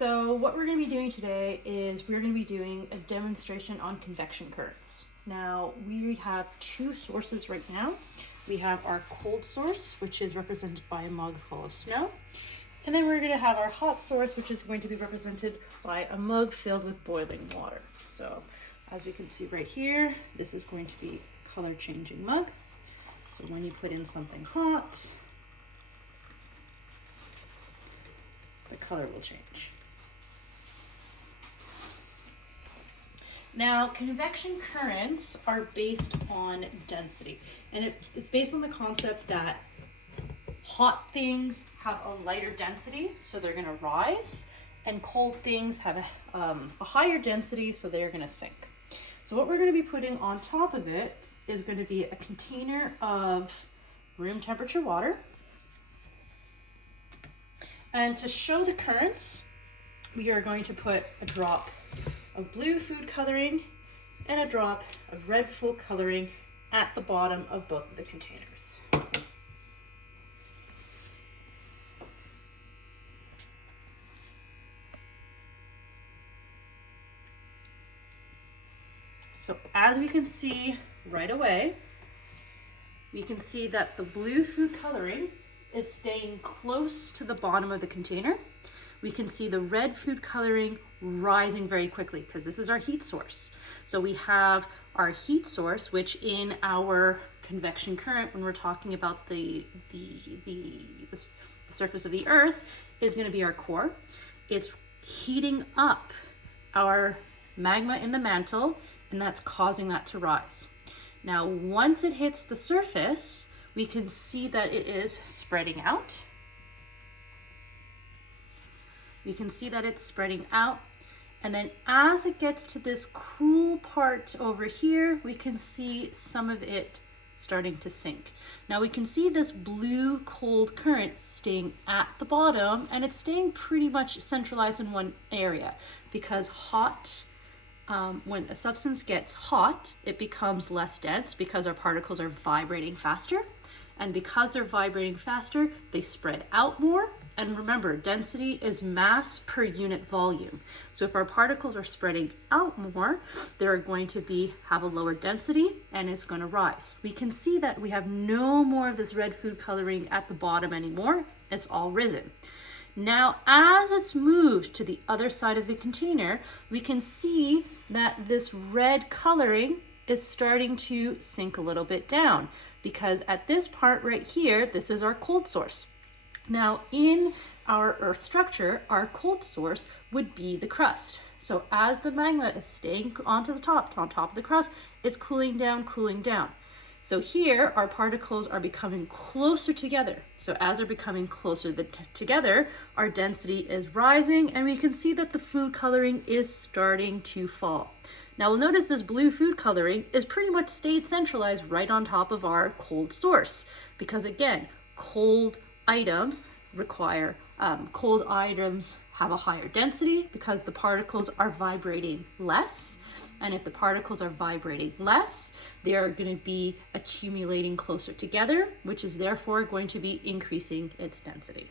So what we're going to be doing today is we're going to be doing a demonstration on convection currents. Now we have two sources right now. We have our cold source, which is represented by a mug full of snow. And then we're going to have our hot source, which is going to be represented by a mug filled with boiling water. So as we can see right here, this is going to be a color changing mug. So when you put in something hot, the color will change. Now, convection currents are based on density, and it's based on the concept that hot things have a lighter density, so they're going to rise, and cold things have a higher density, so they're going to sink. So what we're going to be putting on top of it is going to be a container of room temperature water. And to show the currents, we are going to put a drop of blue food coloring and a drop of red food coloring at the bottom of both of the containers. So as we can see right away, we can see that the blue food coloring is staying close to the bottom of the container. We can see the red food coloring rising very quickly because this is our heat source. So we have our heat source, which in our convection current, when we're talking about the surface of the earth, is going to be our core. It's heating up our magma in the mantle, and that's causing that to rise. Now, once it hits the surface, we can see that it is spreading out. We can see that it's spreading out. And then as it gets to this cool part over here, we can see some of it starting to sink. Now we can see this blue cold current staying at the bottom, and it's staying pretty much centralized in one area because when a substance gets hot, it becomes less dense because our particles are vibrating faster. And because they're vibrating faster, they spread out more. And remember, density is mass per unit volume. So if our particles are spreading out more, they're going to have a lower density and it's going to rise. We can see that we have no more of this red food coloring at the bottom anymore. It's all risen. Now, as it's moved to the other side of the container, we can see that this red coloring is starting to sink a little bit down because at this part right here, this is our cold source. Now, in our Earth structure, our cold source would be the crust. So as the magma is staying on top of the crust, it's cooling down, cooling down. So here, our particles are becoming closer together. So as they're becoming closer together, our density is rising, and we can see that the food coloring is starting to fall. Now we'll notice this blue food coloring is pretty much stayed centralized right on top of our cold source, because again, cold items have a higher density because the particles are vibrating less. And if the particles are vibrating less, they are going to be accumulating closer together, which is therefore going to be increasing its density.